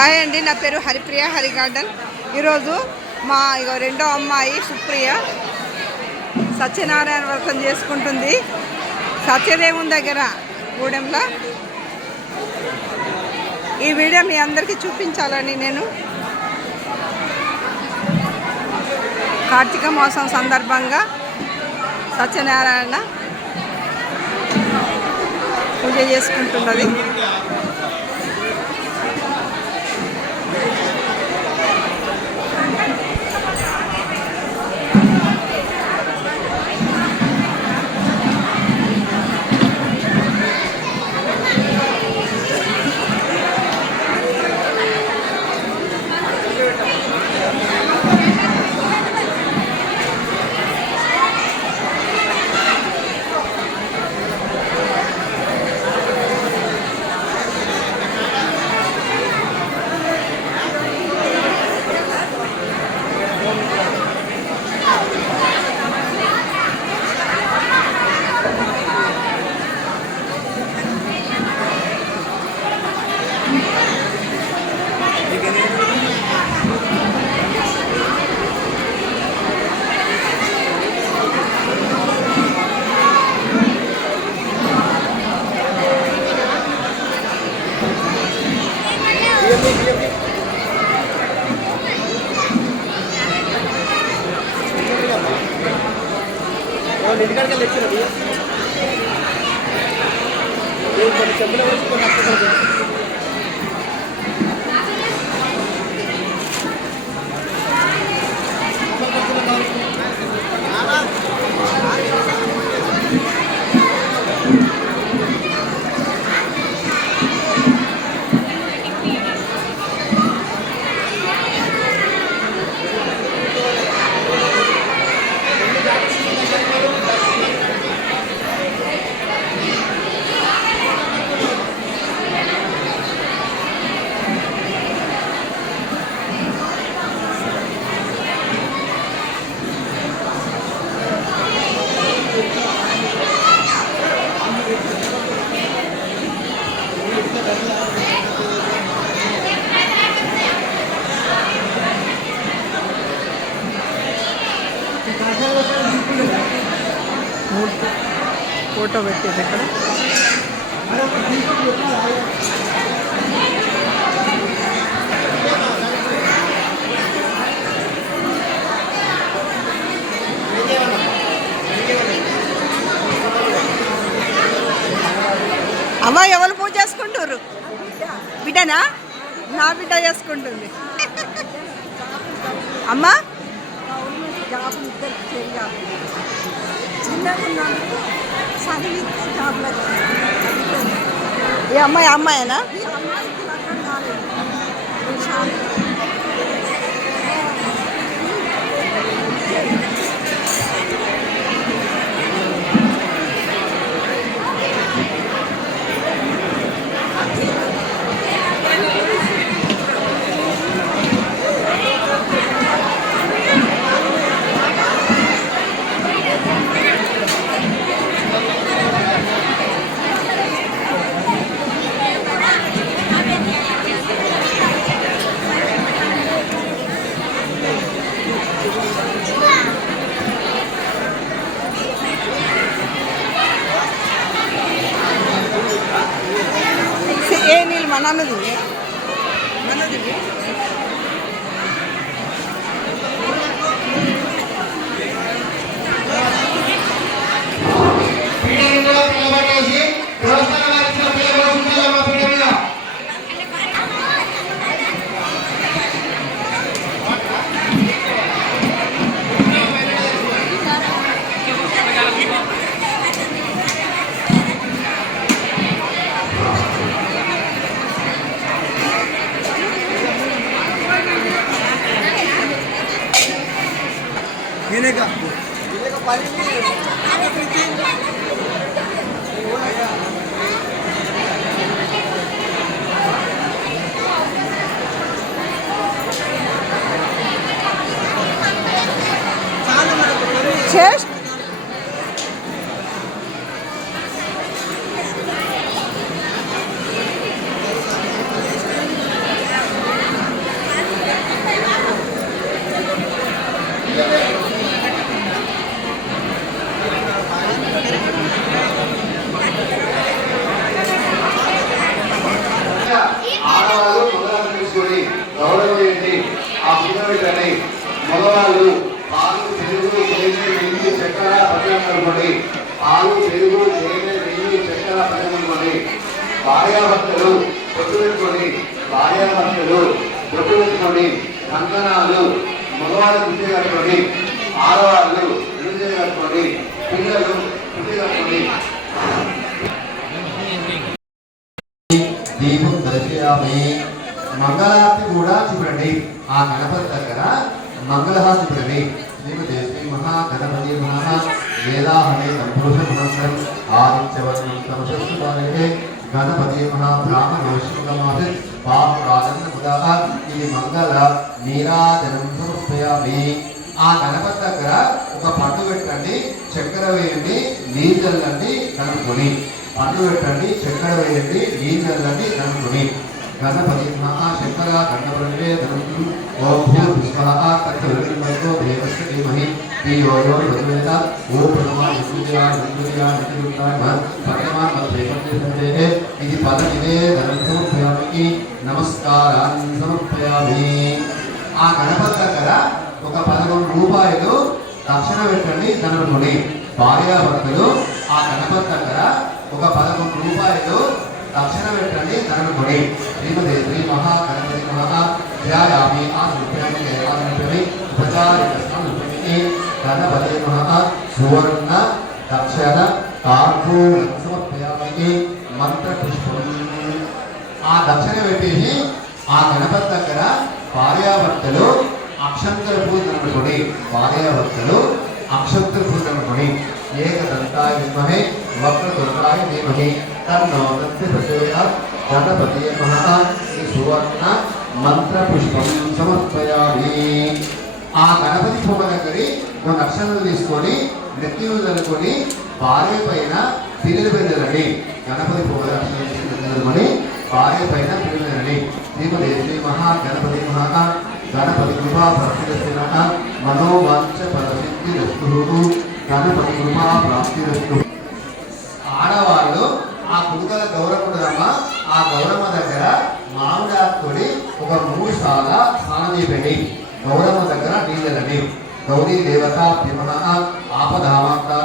Hi అండి, నా పేరు హరిప్రియ హరి గార్డెన్. ఈరోజు మా రెండో అమ్మాయి సుప్రియ సత్యనారాయణ వ్రతం చేసుకుంటుంది సత్యదేవుని దగ్గర గూడెంలో. ఈ వీడియో మీ అందరికీ చూపించాలని నేను కార్తీక మాసం సందర్భంగా సత్యనారాయణ పూజ చేసుకుంటున్నది. ఫోటో పెట్టేది ఇక్కడ. అమ్మా ఎవరు పూజ చేసుకుంటారు? బిడ్డనా? నా బిడ్డ చేసుకుంటుంది. అమ్మా ఈ అమ్మాయేనా? ఏ నీళ్ళు మనది మగవాళ్ళు పాలు పెరుగు తేనె నెయ్యి చక్కెర పళ్ళెం కనుకొని పాలు పెరుగు తేనె నెయ్యి చక్కెర పళ్ళెం కనుకొని భార్యాభర్తలు పొట్టు పెట్టుకొని కంకణాలు మగవాళ్ళు గుడ్డి కట్టుకొని ఆడవాళ్ళు గుడ్డి కట్టుకొని పిల్లలు గుడ్డి కట్టుకొని దీపం దర్శయామి. మంగళారతి కూడా చూడండి. ఆ గణపతి దగ్గర మంగళహారతి చూడండి. శ్రీ మహాగణపతి మహా వేదాహనే సంపురుష మహంసం ఆదిత్యవర్ణం సమశస్సుపాలే గణపతి మహాబ్రాహ్మణోషిముఖమాది పాపురాజన్న ముదాహ. ఇది మంగళ నీరాజనం సమర్పయామి. ఆ గణపతి దగ్గర ఒక పట్టు పెట్టండి, చక్కెర వేయండి, నీళ్ళు చల్లండి, కనుక్కొని పండు పెట్టండి, చక్కెర వేయండి, నీళ్ళు చల్లండి, కనుక్కొని గణపతి మహాశంకర గణపతి ఓం భూర్భువః తత్సవితుర్వరేణ్యో దేవస్య ధీమహి ధియో యో నః ప్రచోదయాత్. ఓం ప్రథమా విష్ణుదేవాయ ప్రథమా మధ్యేపత్యే. ఇది పద నివేదనం సమర్పయామి, నమస్కారాన్ని సమర్పయామి. ఆ గణపతి దగ్గర ఒక 11 రూపాయలు దక్షిణ పెట్టండి, కనుక్కొని భార్యాభర్తలు ఆ గణపతి దగ్గర ఒక 11 రూపాయలు దక్షిణ పెట్టండి, కనుక్కొని శ్రీమతి శ్రీ మహాగణపతి మహా ధ్యాయామి. ఆ రూపాయలు ఉపచారికీ గణపతి మహా సువర్ణ దక్షిణ కార్పూరం సమర్పయామి. మంత్ర పుష్పం ఆ దక్షిణ పెట్టేసి ఆ గణపతి దగ్గర భార్యాభర్తలు అక్షంతర పూజ కనుక్కొని అక్షంతర పూజ కనుక్కొని ఏకదంతాయ విద్మహే వక్రతుండాయ ధీమహి తన్నో ప్రచోదయాత్. గణపతి మహా సువర్ణ మంత్ర పుష్పం సమర్పయామి. ఆ గణపతి బొమ్మ దగ్గరి 2 అక్షరాలు తీసుకొని నెత్తిలు చల్లుకొని భార్య పైన పిల్లలు పెళ్ళరండి. గణపతి బొమ్మ అక్షరాలు భార్య పైన పిల్లలండి. శ్రీమతి శ్రీ మహాగణపతి మహా గణపతి కృపా ప్రాప్తిరస్తు మనోవాంఛ ఫలసిద్ధిరస్తు. గణపతి కృపా ప్రాప్తిరస్తు. ఆడవాళ్ళు ఆ కుదుకల గౌరమ్మ ఉంటుందమ్మ, ఆ గౌరమ్మ దగ్గర మామిడాకుతోటి ఒక 3 సార్లు స్నానం చేయండి. గౌరమ్మ దగ్గర నీళ్ళని గౌరీ దేవత ఆపదామంతా